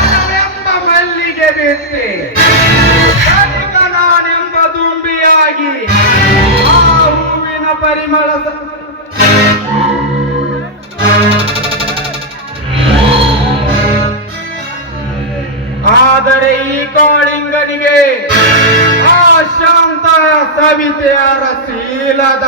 ನಾನೆಂಬ ಮಲ್ಲಿಗೆ ಬಿಟ್ಟೆ, ನಾನೆಂಬ ದುಂಬಿಯಾಗಿ ಆ ಹೂವಿನ ಪರಿಮಳದ ಆದರೆ ಈ ಕಾಳಿಂಗನಿಗೆ ಆ ಶಾಂತ ಸವಿತೆಯರ ಶೀಲದ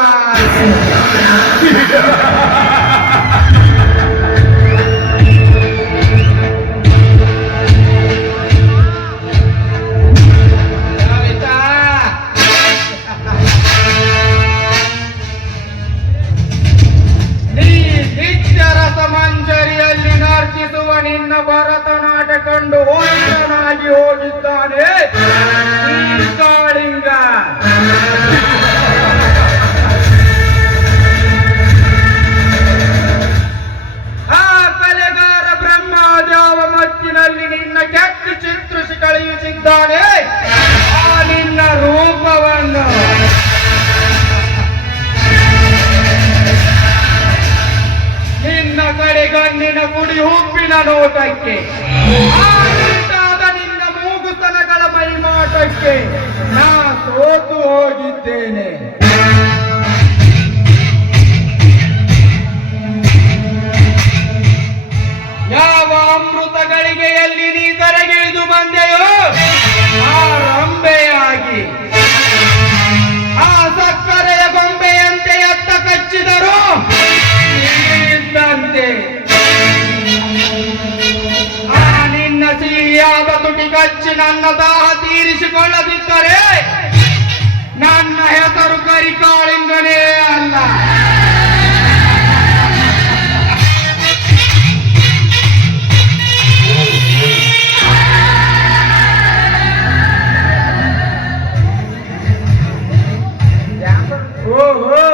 ಮಂಜರಿಯಲ್ಲಿ ನರ್ತಿಸುವ ನಿನ್ನ ಭರತನಾಟ್ಯ ಕಂಡು ಹೋಗಿದ್ದಾನಾಗಿ ಹೋಗಿದ್ದಾನೆ ಈ ಕಾಳಿಂಗ. ಆ ಕಲೆಗಾರ ಬ್ರಹ್ಮದೇವ ಮತ್ತಿನಲ್ಲಿ ನಿನ್ನ ಕೆಟ್ಟ ಚಿತ್ರಿಸಿ ಕಳೆಯುತ್ತಿದ್ದಾನೆ ಆ ನಿನ್ನ ರೂಪವನ್ನು. ನಿನ್ನ ಕಡೆಗಣ್ಣಿನ ಗುಡಿ ಉಪ್ಪಿನ ನೋಟಕ್ಕೆ, ಆದ ನಿನ್ನ ಮೂಗುತನಗಳ ಮೈಮಾಟಕ್ಕೆ ನಾ ಸೋತು ಹೋಗಿದ್ದೇನೆ. ಯಾವ ಅಮೃತ ಗಳಿಗೆಯಲ್ಲಿ ನೀ ಕರೆಗಿಳಿದು ಬಂದೆಯೋ ಆ ರಂಬೆಯಾಗಿ, ಆ ಸಕ್ಕರೆಯ ಗೊಂಬೆಯಂತೆ ಎತ್ತ ಕಚ್ಚಿದರು ಆ ನಿನ್ನ ಸಿಹಿಯಾದ ತುಟಿ ಕಚ್ಚಿ ನನ್ನ ದಾಹ ತೀರಿಸಿಕೊಳ್ಳದಿದ್ದರೆ ನನ್ನ ಹೆಸರು ಕರಿಕಾಳಿಂಗನೇ ಅಲ್ಲ. ಓಹೋ,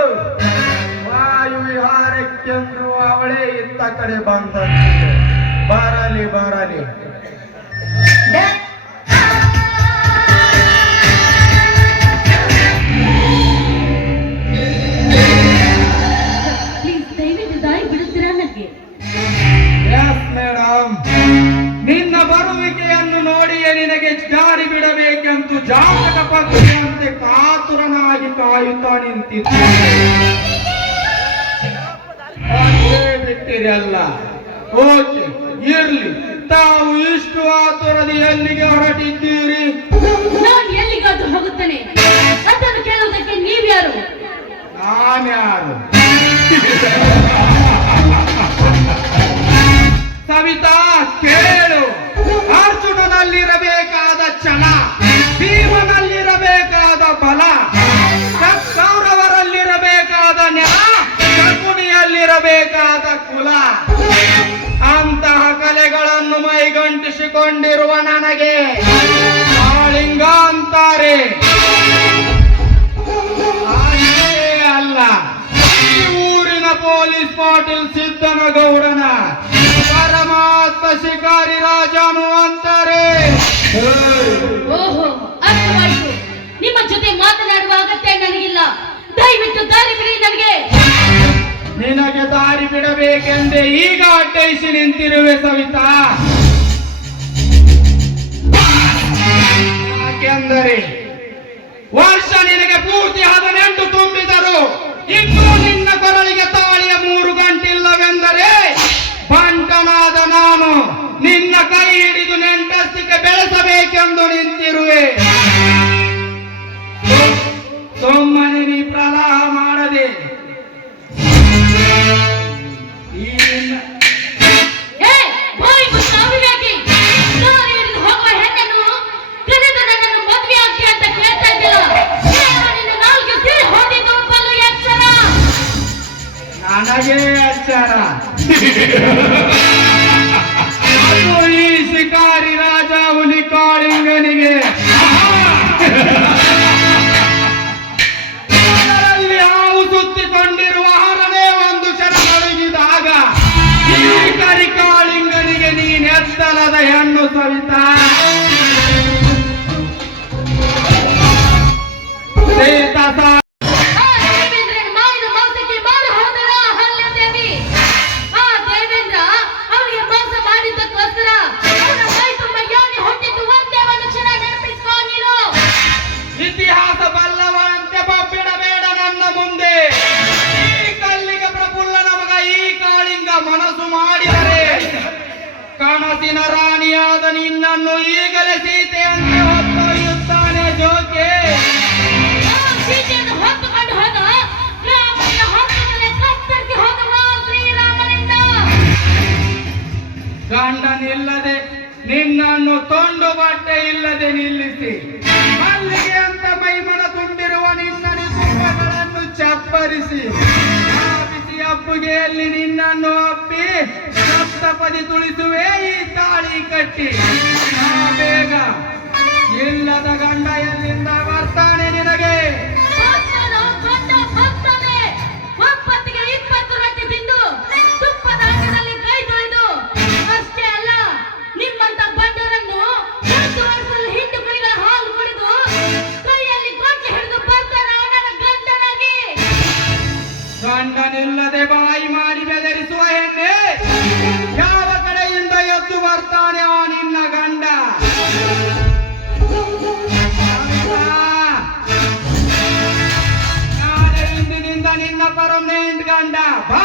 ವಾಯು ವಿಹಾರಕ್ಕೆಂದು ಅವಳೇ ಇತ್ತ ಕಡೆ ಬಂದಂತೆ. ಬರಲಿ ಬರಲಿ. ಮೇಡಮ್, ನಿನ್ನ ಬರುವಿಕೆಯನ್ನು ನೋಡಿಯೇ ನಿನಗೆ ಜಾರಿ ಬಿಡಬೇಕೆಂದು ಜಾತಕ ಪತ್ರಿಕೆಯಂತೆ ಕಾತುರನಾಗಿ ಕಾಯುತ್ತಾ ನಿಂತಿದ್ದೇನೆ. ಬಿಟ್ಟಿರಲ್ಲ. ಓಕೆ, ಇರ್ಲಿ. ತಾವು ಇಷ್ಟು ಆತುರದಿ ಎಲ್ಲಿಗೆ ಹೊರಟಿದ್ದೀರಿ? ನಾನು ಎಲ್ಲಿಗಾದ್ರೂ ಹೋಗುತ್ತೇನೆ. ಅದನ್ನು ಕೇಳುವುದಕ್ಕೆ ನೀವ್ಯಾರು? ನಾನ್ಯಾರು? ಸವಿತಾ, ಕೇಳು. ಅರ್ಜುನನಲ್ಲಿರಬೇಕಾದ ಛಲ, ಭೀಮನಲ್ಲಿರಬೇಕಾದ ಬಲ, ಕೌರವರಲ್ಲಿರಬೇಕಾದ ನೆಲ, ಶಕುನಿಯಲ್ಲಿರಬೇಕಾದ ಕುಲ, ಅಂತಹ ಕಲೆಗಳನ್ನು ಮೈಗಂಟಿಸಿಕೊಂಡಿರುವ ನನಗೆ ಕಾಳಿಂಗ ಅಂತಾರೆ. ಅಲ್ಲ, ಈ ಊರಿನ ಪೊಲೀಸ್ ಪಾಟೀಲ್ ಸಿದ್ದನಗೌಡನ ಪರಮಾತ್ಮ ಶಿಕಾರಿ ರಾಜನು ಅಂತಾರೆ. ಓಹೋ, ಅರ್ಥವಾಯಿತು. ನಿಮ್ಮ ಜೊತೆ ಮಾತನಾಡುವ ಅಗತ್ಯ ನನಗಿಲ್ಲ. ದಯವಿಟ್ಟು ದಾರಿ ಬಿಡಿ ನನಗೆ. ನಿನಗೆ ದಾರಿ ಬಿಡಬೇಕೆಂದೇ ಈಗ ಅಡ್ಡಯಿಸಿ ನಿಂತಿರುವೆ ಸವಿತಾ. ಯಾಕೆಂದರೆ ವರ್ಷ ನಿನಗೆ ಪೂರ್ತಿ 18 ತುಂಬಿದರು ಇನ್ನೂ ನಿನ್ನ ಕೊರಳಿಗೆ ತಾಳಿಯ 3 ಗಂಟಿಲ್ಲವೆಂದರೆ ಬಂಟನಾದ ನಾನು ನಿನ್ನ ಕೈ ಹಿಡಿದು ನೆಂಟಸ್ತಿಕೆ ಬೆಳೆಸಬೇಕೆಂದು ನಿಂತಿರುವೆ. ಸುಮ್ಮನೆ ನೀ ಪ್ರಲಾಹ ಮಾಡದೆ ನನಗೆ ಎಚ್ಚರ. ಅದು ಈ ಶಿಕಾರಿ ರಾಜ ಹುಲಿ ಕಾಳಿಂಗನಿಗೆ. ಅದರಲ್ಲಿ ಹಾವು ಸುತ್ತಿಕೊಂಡಿರುವ ಹರನೇ ಒಂದು ಕ್ಷಣ ನಡುಗಿದಾಗ ಈ ಕರಿಕಾಳಿಂಗನಿಗೆ ನೀನೆತ್ತಲದ ಹೆಣ್ಣು ಸವಿತಾ. ದೇವೇಂದ್ರ ಅವರಿಗೆ ಮೋಸ ಮಾಡಿದ್ದಕ್ಕೋಸ್ಕರ ಜಗತ್ತಿನ ರಾಣಿಯಾದ ನಿನ್ನನ್ನು ಈಗಲೇ ಸೀತೆಯಂತೆ ಹೊತ್ತೊಯ್ಯುತ್ತಾನೆ ಜೋಕೆ. ಸೀತೆಯನ್ನು ಹೊತ್ತುಕೊಂಡು ಹೋದ ರಾಮನ ಹೊತ್ತುಕೊಂಡೆ ಕತ್ತರಿಸಿ ಹೋದವ ಶ್ರೀರಾಮನಿಂದ. ಗಂಡನಿಲ್ಲದೆ ನಿನ್ನನ್ನು ತೊಂಡು ಬಟ್ಟೆ ಇಲ್ಲದೆ ನಿಲ್ಲಿಸಿ ಮಲ್ಲಿಗೆ ಅಂತ ಮೈಮನ ತುಂಬಿರುವ ನಿನ್ನ ನಿಕುಂಭಗಳನ್ನು ಚಪ್ಪರಿಸಿ ಆ ಬಿಸಿ ಅಪ್ಪುಗೆಯಲ್ಲಿ ನಿನ್ನನ್ನು ಅಪ್ಪಿ ಸಪ್ತಪದಿ ತುಳಿಸುವೆ ಈ ತಾಳಿ ಕಟ್ಟಿ. ಆ ಬೇಗ ಇಲ್ಲದ ಗಂಡ ಎಲ್ಲಿಂದ ಬರ್ತಾನೆ ನಿನಗೆ? ಒಪ್ಪತ್ತಿಗೆ 20 ರೊಟ್ಟಿ ತಿಂದು ತುಪ್ಪದ ಅಂಗದಲ್ಲಿ ಕೈ ತೊಳೆದು ಅಷ್ಟೇ ಅಲ್ಲ, ನಿಮ್ಮಂತ ಬಂಡರನ್ನು 10 ವರ್ಷದಲ್ಲಿ ಹಿಂಡು ಕೈಗಳ ಹಾಲು ಕುಡಿದು ಕೈಯಲ್ಲಿ ಕೊಟ್ಟೆ ಹಿಡಿದು ಬರ್ತಾನ ಅವನ ಗಂಡನಾಗಿ. ಗಂಡನಿಲ್ಲದೆ ಬಾಯಿ ಮಾಡಿ ಬೆದರಿಸುವ ಹೆಣ್ಣೆ, ಯಾವ ಕಡೆಯಿಂದ ಎದ್ದು ಬರ್ತಾನೆ ಆ ನಿನ್ನ ಗಂಡ? ನಾಳೆ ಇಂದಿನಿಂದ ನಿನ್ನ ಪರ್ಮನೆಂಟ್ ಗಂಡ ಬಾ.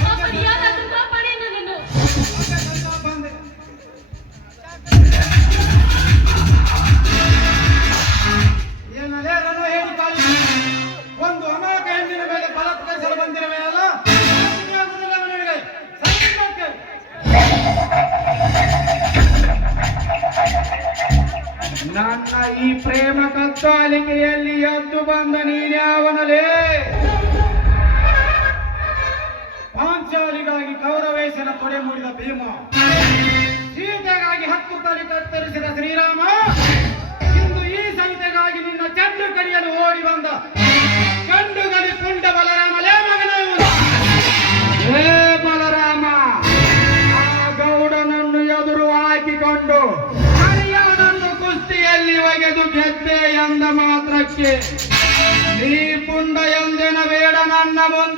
ಕಾಪಾಡಿ, ಯಾರಾದ್ರೂ ಕಾಪಾಡಿ ನನ್ನನ್ನು. ಏನದೇ ರನು ಹೇಳಿ ಕಾಲಿ ಒಂದು ಅನಾಥ ಹೆಣ್ಣಿನ ಮೇಲೆ ಬಲಾತ್ಕರಿಸಲು ಬಂದಿರಬೇಕಲ್ಲ. ನನ್ನ ಈ ಪ್ರೇಮ ಕತ್ತಾಲಿಕೆಯಲ್ಲಿ ಎದ್ದು ಬಂದ ನೀನ್ಯಾವನಲೇ? ಪಾಂಚಾಲಿಗಾಗಿ ಕೌರವೇಶನ ತೊಡೆ ಮುರಿದ ಭೀಮ, ಸೀತೆಗಾಗಿ 10 ತಲೆ ಕತ್ತರಿಸಿದ ಶ್ರೀರಾಮ, ಇಂದು ಈ ಸಂತೆಗಾಗಿ ನಿನ್ನ ಚೆಂಡು ಕಡಿಯಲು ಓಡಿ ಬಂದ ಗಂಡುಗಲಿ ಪುಂಡ ಬಲರಾಮಲೇ ಮಗನ ಇವನು. ಹೇ ಬಲರಾಮ, ಆ ಗೌಡನನ್ನು ಎದುರು ಹಾಕಿಕೊಂಡು ಹರಿಯಾನನ್ನು ಕುಸ್ತಿಯಲ್ಲಿ ಒಗೆದು ಗೆದ್ದೆ ಎಂದ ಮಾತ್ರಕ್ಕೆ ನೀ ಪುಂಡ ಎಂದೆನ ಬೇಡ ನನ್ನ ಮುಂದೆ